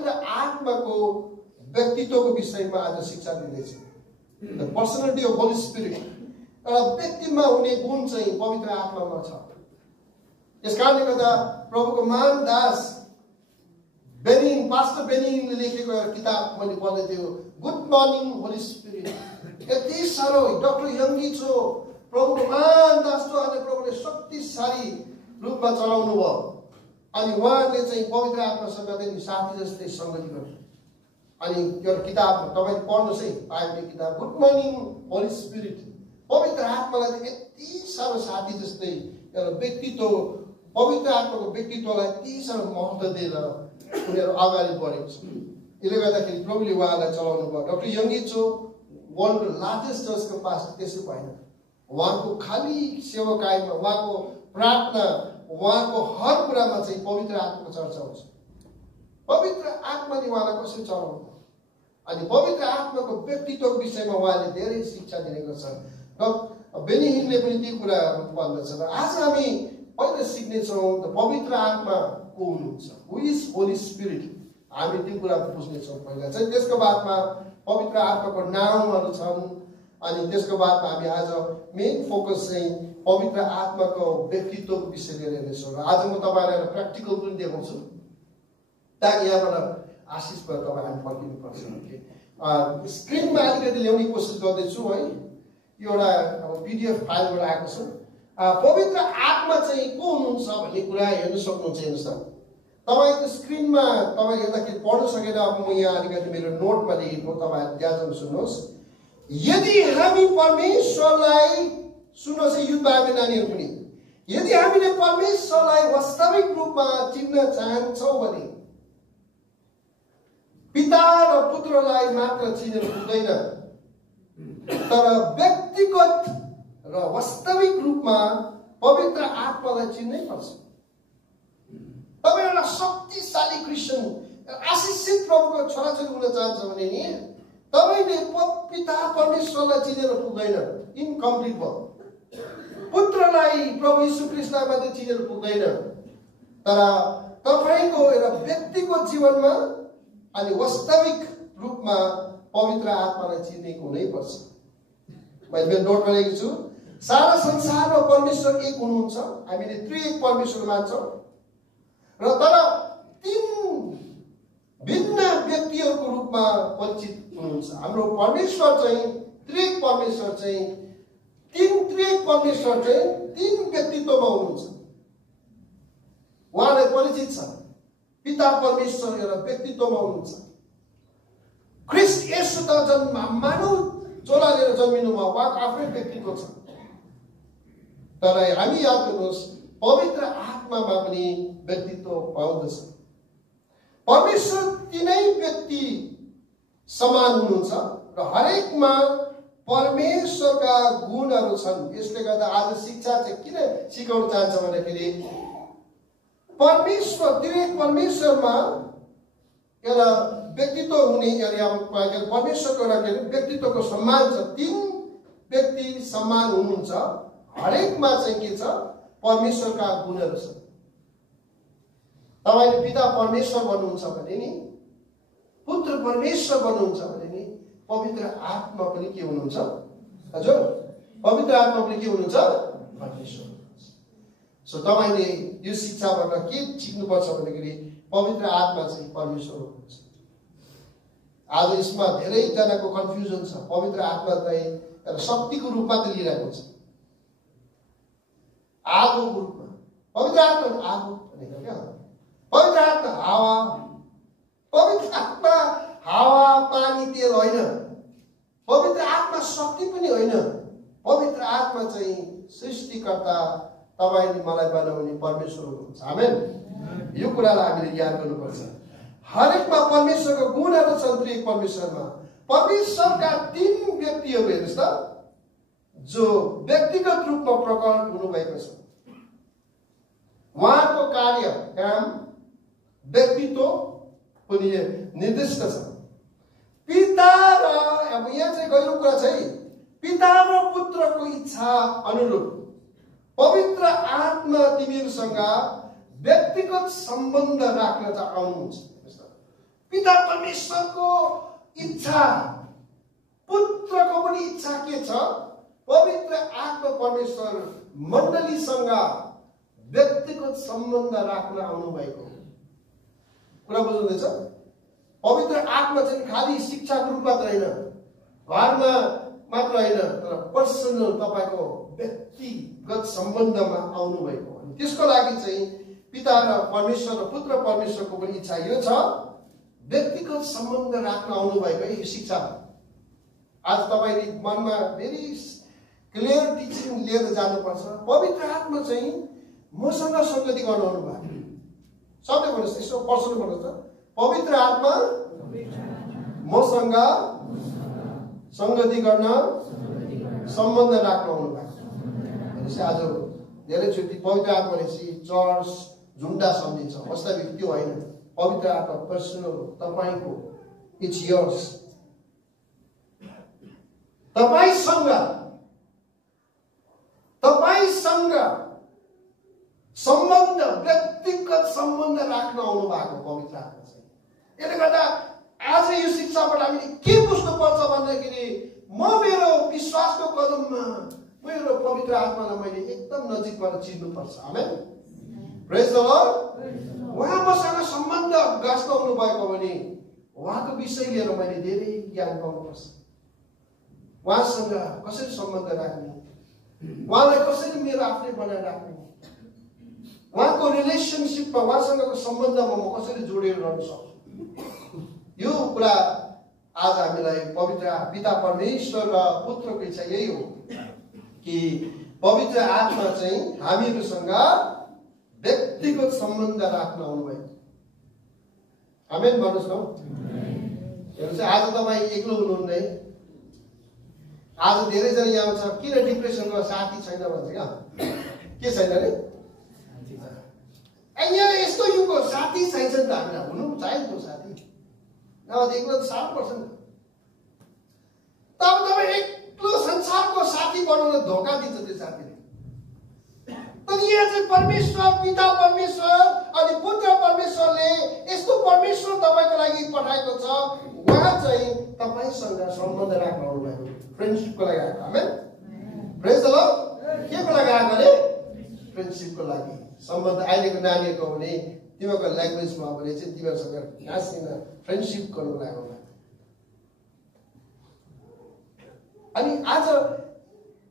पवित्र आत्माको व्यक्तित्वको विषयमा आज शिक्षा दिँदैछु। The personality of Holi spirit, एउटा व्यक्तिमा हुने गुण चाहिँ पवित्र आत्मामा छ। यसकारणले गर्दा प्रभुको महान दास पास्टर बेनिङले लेखेको एउटा किताब मैले पढ्दै थियो, गुड मर्निङ होली स्पिरिट। यति साह्रो डाक्टर यङ्गी छो प्रभुको महान दास थियो, अनि प्रभुले शक्तिशाली रूपमा चलाउनु भयो। अनि उहाँले चाहिँ पवित्र आत्मासँग चाहिँ साथी जस्तै सङ्गति गर्नु। अनि त्यो किताब तपाईँले पढ्नुहोस् है, बाइबलको किताब गुड मर्निङ होली स्पिरिट। पवित्र आत्मालाई चाहिँ यति साह्रो साथी जस्तै एउटा व्यक्तित्व, पवित्र आत्माको व्यक्तित्वलाई यति साह्रो महत्त्व दिएर उनीहरू अगाडि बढेको छ। यसले गर्दाखेरि प्रभुले उहाँलाई चलाउनु भयो। डाक्टर यङ्गी छो वर्ल्डको लार्जेस्ट चर्चको पास्टर त्यसै भएन। उहाँको खाली सेवाकाईमा, उहाँको प्रार्थना, उहाँको हर कुरामा चाहिँ पवित्र आत्माको चर्चा हुन्छ। पवित्र आत्माले उहाँलाई कसरी चलाउनु, अनि पवित्र आत्माको व्यक्तित्वको विषयमा उहाँले धेरै शिक्षा दिने गर्छ। र बेनिहिनले पनि ती कुराहरू भन्दछ। र आज हामी पहिला सिक्नेछौँ द पवित्र आत्मा को हुनुहुन्छ, हु इज होली स्पिरिट। हामी ती कुरा बुझ्नेछौँ पहिला चाहिँ। त्यसको बादमा पवित्र आत्माको नामहरू छन्, अनि त्यसको बादमा हामी आज मेन फोकस चाहिँ पवित्र आत्माको व्यक्तित्वको विषय लिएर हेर्नेछौँ। र आज म तपाईँलाई एउटा प्र्याक्टिकल पनि देखाउँछु, ताकि यहाँबाट आशिष भएर तपाईँ हामी फर्किनुपर्छ। स्क्रिनमा अलिकति ल्याउने कोसिस गर्दैछु है, यो एउटा PDF फाइलबाट आएको छ। पवित्र आत्मा चाहिँ को हुनुहुन्छ भन्ने कुरा हेर्न सक्नुहुन्छ। हेर्नुहोस् त, तपाईँको स्क्रिनमा तपाईँ हेर्दाखेरि पढ्न सकेन। अब म यहाँ अलिकति मेरो नोटमा लेखेको, तपाईँहरू ध्यान सुन्नुहोस्। यदि हामी परमेश्वरलाई, सुन्नुहोस् है युथ भाइ नानीहरू पनि, यदि हामीले परमेश्वरलाई वास्तविक रूपमा चिन्न चाहन्छौँ भने पिता र पुत्रलाई मात्र चिनेर पुग्दैन, तर व्यक्तिगत र वास्तविक रूपमा पवित्र आत्मालाई चिन्नै पर्छ। तपाईँ एउटा शक्तिशाली क्रिस्चियन, आशिषित प्रभुको छोराछोरी हुन चाहन्छ भने नि तपाईँले पिता परमेश्वरलाई चिनेर पुग्दैन, इनकम्प्लिट भयो। पुत्रलाई प्रभु यीशु ख्रीष्टलाई मात्रै चिनेर पुग्दैन, तर तपाईँको एउटा व्यक्तिगत जीवनमा अनि वास्तविक रूपमा पवित्र आत्मालाई चिनेको हुनैपर्छ। मैले मेरो नोटमा लेखेको छु, सारा संसारमा परमेश्वर एक हुनुहुन्छ, हामीले त्रिएक परमेश्वर मान्छौँ, र तर तीन भिन्न व्यक्तिहरूको रूपमा परिचित हुनुहुन्छ। हाम्रो परमेश्वर चाहिँ त्रिएक परमेश्वर चाहिँ त्रिएक परमेश्वर चाहिँ तीन व्यक्तित्वमा हुनुहुन्छ, उहाँलाई परिचित छ। पिता परमेश्वर एउटा व्यक्तित्वमा हुनुहुन्छ। ख्रीष्ट येशू त मानव चोला लिएर जन्मिनुमा उहाँको आफ्नै व्यक्तित्व छ। तर हामी याद गर्नुहोस्, पवित्र आत्मामा पनि व्यक्तित्व पाउँदछ। परमेश्वर तीनै व्यक्ति समान हुनुहुन्छ र हरेकमा परमेश्वरका गुणहरू छन्। यसले गर्दा आज शिक्षा चाहिँ किन सिकाउन चाहन्छ भन्दाखेरि परमेश्वर, त्रिएक परमेश्वरमा एउटा व्यक्तित्व हुने, परमेश्वरको एउटा व्यक्तित्वको सम्मान छ। तीन व्यक्ति समान हुनुहुन्छ, हरेकमा चाहिँ के छ, परमेश्वरका गुणहरू छन्। तपाईँले पिता परमेश्वर भन्नुहुन्छ भने नि, पुत्र परमेश्वर भन्नुहुन्छ भने नि, पवित्र आत्मा पनि के हुनुहुन्छ? हजुर, पवित्र आत्मा पनि के हुनुहुन्छ? परमेश्वर। सो तपाईँले यो शिक्षाबाट के सिक्नुपर्छ भन्दाखेरि पवित्र आत्मा चाहिँ परमेश्वर हुनुहुन्छ। आज यसमा धेरैजनाको कन्फ्युजन छ। पवित्र आत्मा चाहिँ एउटा शक्तिको रूपमा त लिइरहेको छ, आगोको रूपमा। पवित्र आत्मा आगो भनेको क्या, पवित्र आत्मा हावा। पवित्र आत्मा हावा, पानी, तेल होइन। पवित्र आत्मा शक्ति पनि होइन। पवित्र आत्मा चाहिँ सृष्टिकर्ता, तपाईँले मलाई बनाउने परमेश्वर हुनुहुन्छ। आमेन। यो कुरालाई हामीले याद गर्नुपर्छ। हरेकमा परमेश्वरको गुणहरू छन्। त्रिएक परमेश्वरमा परमेश्वरका तीन व्यक्तिहरू हेर्नुहोस् त, जो व्यक्तिगत रूपमा प्रकट हुनुभएको छ। उहाँको कार्य, काम, व्यक्तित्व पनि निर्दिष्ट छ। पिता र, अब यहाँ चाहिँ गहिरो कुरा छ है, पिता र पुत्रको इच्छा अनुरूप पवित्र आत्मा तिमीहरूसँग व्यक्तिगत सम्बन्ध राख्न चाहिँ आउनुहुन्छ। पिता परमेश्वरको इच्छा, पुत्रको पनि इच्छा के छ? पवित्र आत्मा परमेश्वर मण्डलीसँग व्यक्तिगत सम्बन्ध राख्न आउनु भएको कुरा बुझ्नुहुँदैछ? पवित्र आत्मा चाहिँ खालि शिक्षाको रूपमा त होइन, घरमा मात्र होइन, तर पर्सनल तपाईको व्यक्तिगत सम्बन्धमा आउनु भएको। त्यसको लागि चाहिँ पिता र परमेश्वर र पुत्र परमेश्वरको पनि इच्छा यो छ, व्यक्तिगत सम्बन्ध राख्न आउनु भएको यो शिक्षा। आज तपाईले मनमा भेरी क्लियर टिचिङ लिएर जानुपर्छ। पवित्र आत्मा चाहिँ मसँग संगति गर्न आउनु भएको। सबैले भन्नुहोस्, यसो पर्सनल भन्नुहोस् त, पवित्र आत्मा मसँग संगति गर्न, सम्बन्ध राख्न आउनु भएको। भनेपछि आज धेरैचोटि पवित्र आत्मा भनेपछि चर्च झुन्डा सम्झिन्छ, वास्तविक त्यो होइन। पवित्र आत्मा पर्सनल, तपाईको, इट्स योर्स। तपाईसँग सम्बन्ध, व्यक्तिगत सम्बन्ध राख्न आउनु भएको पवित्र आत्मा चाहिँ। यसले गर्दा आज यो शिक्षाबाट हामीले के बुझ्नुपर्छ भन्दाखेरि म मेरो विश्वासको कदममा मेरो पवित्र आत्मालाई मैले एकदम नजिकबाट चिन्नुपर्छ। आमेन, प्रेज द लर्ड। उहाँ मसँग सम्बन्ध गाँच्नु भएको भने उहाँको विषय लिएर मैले धेरै ज्ञान पाउनुपर्छ। उहाँसँग कसरी सम्बन्ध राख्ने, उहाँलाई कसरी मेरो आफ्नै बनाएर राख्ने, उहाँको रिलेसनसिपमा, उहाँसँगको सम्बन्धमा म कसरी जोडेर रहन सक्छु। यो कुरा आज हामीलाई पवित्र पिता परमेश्वर र पुत्रको इच्छा यही हो कि पवित्र आत्मा चाहिँ हामीहरूसँग व्यक्तिगत सम्बन्ध राख्न आउनुभयो। आमेन भन्नुहोस् न। हेर्नुहोस्, आज तपाईँ एक्लो हुनुहुन्न। आज धेरैजना यहाँ छ, किन डिप्रेसनको साथी छैन भन्छ क्या? के छैन अरे? यहाँ यस्तो युगको साथी चाहिन्छ नि त, हामीलाई हुनु चाहिन्छ साथी, नभए एक्लो त साह्रो पर्छ नि। तब तपाईँ एक्लो संसारको साथी बनाउन धोका दिन्छ त्यो साथीले। तर यहाँ चाहिँ परमेश्वर, पिता परमेश्वर अनि पुत्र परमेश्वरले यस्तो परमेश्वर तपाईँको लागि पठाएको छ। उहाँ चाहिँ तपाईँसँग सम्बन्ध राख्न आउनुभएको, फ्रेन्डसिपको लागि आएको। आमेन, प्रेज द लर्ड। के को लागि आएको अरे? फ्रेन्डसिपको लागि। सम्बन्ध अहिलेको नानीहरूको भने तिमीहरूको ल्याङ्ग्वेजमा भने चाहिँ तिमीहरूसँग हाँसिन फ्रेन्डसिप गर्नुको लागि आउनुभएको। अनि आज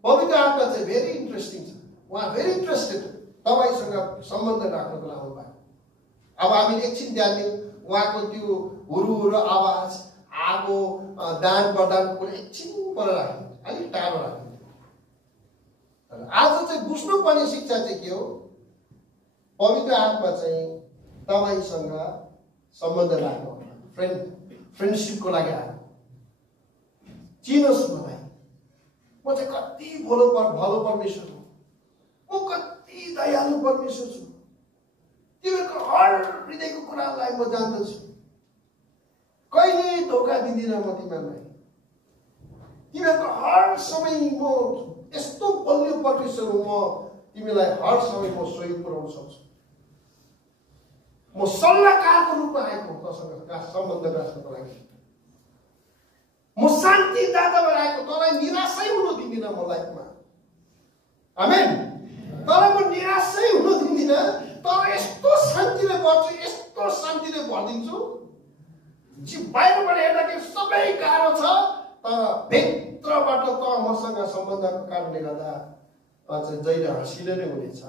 पवित्र आत्मा चाहिँ भेरी इन्ट्रेस्टिङ छ। उहाँ भेरी इन्ट्रेस्टेड तपाईँसँग सम्बन्ध राख्नको लागि आउनुभएको। अब हामीले एकछिन ध्यान दिउँ, उहाँको त्यो हुरु आवाज, आगो, दान प्रदानको कुरा एकछिन पर राख्नु, अलिक टाढो राख्नु। तर आज चाहिँ बुझ्नुपर्ने शिक्षा चाहिँ के हो? पवित्र आत्मा चाहिँ तपाईँसँग सम्बन्ध राख्नु, फ्रेन्डसिपको लागि आएको। चिनोस् मलाई, म चाहिँ कति भलो परमेश्वर हो, म कति दयालु परमेश्वर छु, तिमीहरूको हर हृदयको कुरालाई म जान्दछु, कहिले धोका दिँदिनँ म तिमीहरूलाई, तिमीहरूको हर समय म यस्तो बलियो परमेश्वर हो, म तिमीलाई हर समय म सहयोग पुर्याउन सक्छु। म सल्लाहकारको रूपमा आएको तसँग सम्बन्ध गाँच्नको लागि। म शान्ति दातामा आएको, तँलाई निराशै हुनु दिँदिनँ म लाइफमा। आमेन। तर म निराशै हुनु दिँदिनँ, तर यस्तो शान्तिले भर्छु, यस्तो शान्तिले भरिदिन्छु। बाहिरबाट हेर्दाखेरि सबै गाह्रो छ, तर भित्रबाट त मसँग सम्बन्धको कारणले गर्दा चाहिँ जहिले हँसिलो नै हुनेछ,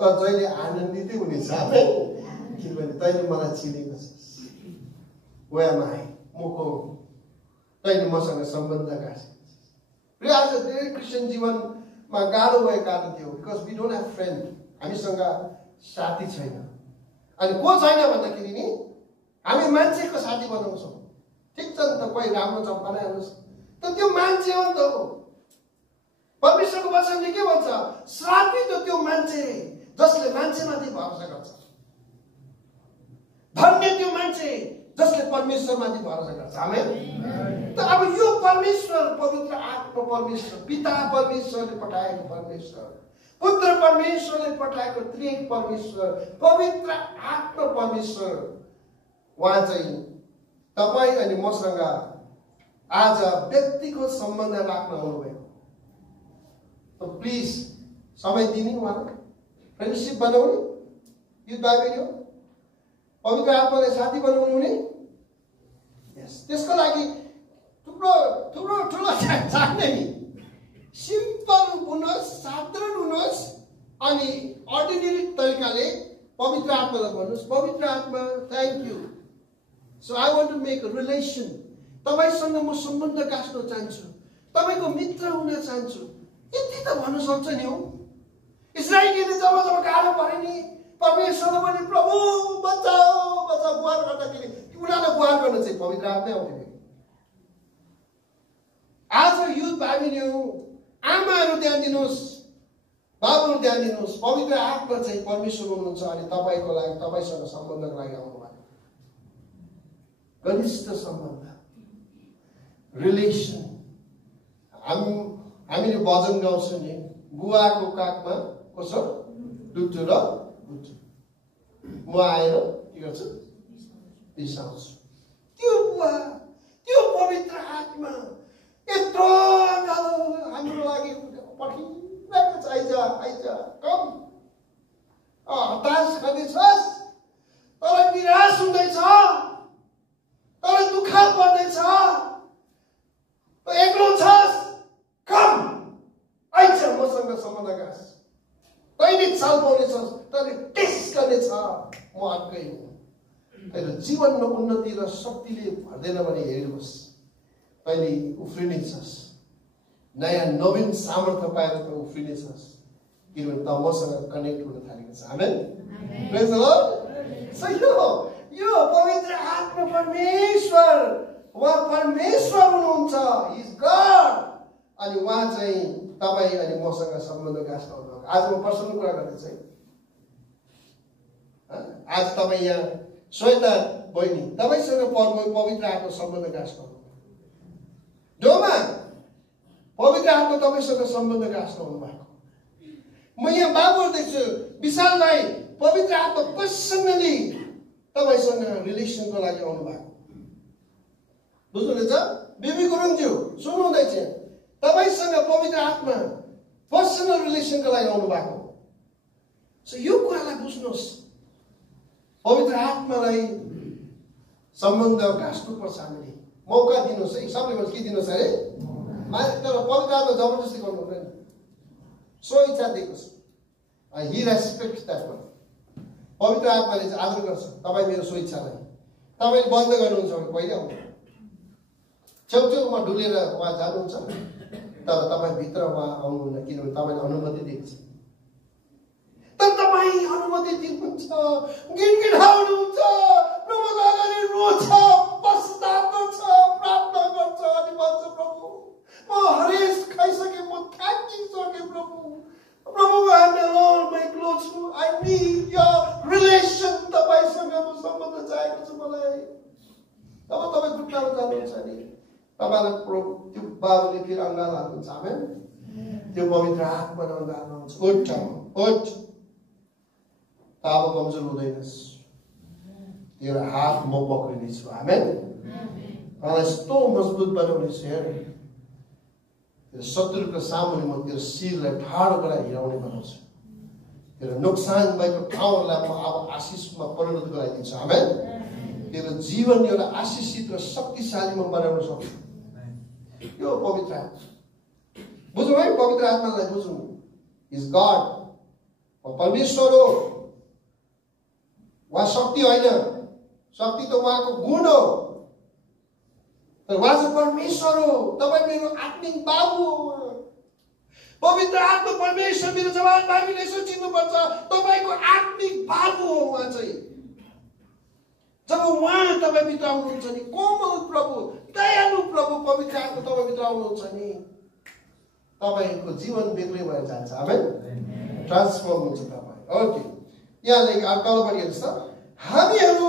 तर जहिले आनन्दितै हुनेछ। किनभने तैँले मलाई चिनेको छस्, वामाई म को, तैँले मसँग सम्बन्ध गाँसेको छस्। आज धेरै क्रिस्चियन जीवनमा गाह्रो भएको कारण थियो, because we don't have friend. हामीसँग साथी छैन। अनि को छैन भन्दाखेरि नि हामी मान्छेको साथी बनाउँछौँ। ठिक छ नि त, कोही राम्रो छ बनाइहाल्नुहोस्, तर त्यो मान्छे हो नि त। परमेश्वरको वचनले के भन्छ? श्रापित हो त्यो मान्छे जसले मान्छेमाथि भरोसा गर्छ, धन्य त्यो मान्छे जसले परमेश्वरमाथि भरोसा गर्छ। आमेन। त अब यो परमेश्वर, पवित्र आत्मा परमेश्वर, पिता परमेश्वरले पठाएको परमेश्वर, पुत्र परमेश्वरले पठाएको त्रिएक परमेश्वर, पवित्र आत्मा परमेश्वर, उहाँ चाहिँ तपाईँ अनि मसँग आज व्यक्तिगत सम्बन्ध राख्न आउनुभएको। प्लिज समय दिने उहाँलाई, फ्रेन्डसिप बनाउने, युथ बाइबल हो, पवित्र आत्मालाई साथी बनाउनु हुने। त्यसको लागि थुप्रो ठुलो चाहिँदैन। सिम्पल हुनुहोस्, साधारण हुनुहोस् अनि अर्डिनेरी तरिकाले पवित्र आत्मालाई भन्नुहोस्, पवित्र आत्मा thank you, so I want to make a relation. तपाईँसँग म सम्बन्ध गाँच्न चाहन्छु, तपाईँको मित्र हुन चाहन्छु, यति त भन्नु सक्छ नि हौ। इस्राएलीले जब गाह्रो परे नि परमेश्वरले भने प्रभु बचाऊ बचाऊ गुहार गर्दाखेरि उनीहरूलाई गुहार गर्न चाहिँ पवित्र आत्मै आउँथ्यो। आज युथ भाइ बहिनीहरू, आमाहरू ध्यान दिनुहोस्, बाबुहरू ध्यान दिनुहोस्, पवित्र आत्मा चाहिँ परमेश्वर हुनुहुन्छ अनि तपाईँको लागि, तपाईँसँग सम्बन्धको लागि आउनुभयो। घनिष्ठ सम्बन्ध, रिलेसन। हामीले भजन गाउँछौँ नि, बुवाको काखमा कसो टुटु र बुटु, म आएर के गर्छु बिसाउँछु। त्यो बुवा, त्यो पवित्र आत्मा यत्रो गाह्रो हाम्रो लागि पठिरहेको छ। आइज कम, हताश गर्दैछस्, तँलाई निराश हुँदैछ, तँलाई दुःख पर्दैछ, एक्लो छस्, कम आइज मसँग सम्बन्ध गाँस। तैँले चाल पाउनेछस्, तैँले टेस्ट गर्नेछ, म अर्कै हुँ। तैँले जीवनमा उन्नति र शक्तिले भर्दैन भने हेर्नुहोस्, तैँले उफ्रिनेछस्, नयाँ नवीन सामर्थ्य पाएर त उफ्रिनेछस्, किनभने त मसँग कनेक्ट हुन थालेको छ। आमेन, प्रेज द लर्ड। सही हो, यो पवित्र आत्मा परमेश्वर, उहाँ परमेश्वर हुनुहुन्छ, ही इज गॉड। अनि उहाँ चाहिँ तपाईँ अनि मसँग सम्बन्ध गाँच्न आउनुभएको। आज म पर्सनल कुरा गर्दैछु है। आज तपाईँ यहाँ श्वेता बहिनी, तपाईँसँग पवित्र आत्मा सम्बन्ध गाँच्न आउनुभएको। डोमा पवित्र आत्मा तपाईँसँग सम्बन्ध गाँच्न आउनुभएको। म यहाँ बाबुहरू देख्छु, विशाल भाइ पवित्र आत्मा पर्सनली तपाईँसँग रिलेसनको लागि आउनु भएको। बुझ्नुहुँदैछ? बिबी गुरुङज्यू सुन्नुहुँदैछ, तपाईँसँग पवित्र आत्मा पर्सनल रिलेसनको लागि आउनु भएको। सो यो कुरालाई बुझ्नुहोस्, पवित्र आत्मालाई सम्बन्ध गाँच्नुपर्छ। हामीले मौका दिनुहोस् है, सबले भन्छ के दिनुहोस् अरे, तर पवित्र आत्मा जबरजस्ती गर्नु हुँदैन, सो इच्छा दिएको छ। हि रेस्पेक्ट द्याट वन। पवित्र आत्माले चाहिँ आदर गर्छ तपाईँ मेरो सो इच्छालाई। तपाईँले बन्द गर्नुहुन्छ भने पहिले आउनु, छेउछेउमा डुलेर उहाँ जानुहुन्छ, तर तपाईँ भित्र उहाँ आउनुहुन्न, किनभने तपाईँले अनुमति दिएको छ। तर तपाईँ अनुमति दिनुहुन्छ, गिनगिनाउनुहुन्छ, प्रभुको अगाडि रोज्छ, पश्चाताप गर्छ, प्रार्थना गर्छ अनि भन्छ प्रभु म हरेस खाइसकेँ, म थाकिसकेँ प्रभु, प्रभु I'm alone, my close to, I need your relation। तपाईसँग म सम्बन्ध चाहेको छु मलाई। तब तपाईँ खुट्टामा जानुहुन्छ नि तपाईँलाई त्यो बाबुले फेरि अङ्गाल हाल्नुहुन्छ। आमेन, त्यो पवित्र आत्माले अङ्गाल हाल्नुहुन्छ। उठ उठ, अब कमजोर हुँदैनस्, तेरो हात म पक्रिनेछु। आमेन, मलाई यस्तो मजबुत बनाउनेछु हेर, तेरो शत्रुको सामुन्ने म तेरो शिरलाई ठाडो गराएर हिँडाउने बनाउँछु, तेरो नोक्सान भएको ठाउँहरूलाई म अब आशिषमा परिणत गराइदिन्छु। आमेन, तेरो जीवन एउटा आशिषित र शक्तिशालीमा बनाउन सक्छु। यो पवित्र आत्मा बुझौँ है, पवित्र आत्मालाई बुझौँ। इज गॉड, परमेश्वर हो, उहाँ शक्ति होइन, शक्ति त उहाँको गुण हो, तर उहाँ चाहिँ परमेश्वर हो। तपाईँ मेरो आत्मिक बाबु हो। पवित्र आत्मा परमेश्वर मेरो जवान बाबुले यसो चिन्नुपर्छ, तपाईँको आत्मिक बाबु हो उहाँ चाहिँ। जब उहाँ तपाईँभित्र आउनुहुन्छ नि, कोमल प्रभु, दयालु प्रभु पवित्र आत्मा तपाईँभित्र आउनुहुन्छ नि, तपाईँको जीवन बेग्लै भएर जान्छ। आमेन, ट्रान्सफर्म हुन्छ तपाईँ। ओके, यहाँ लेख तलपट्टि हेर्नुहोस् त, हामीहरू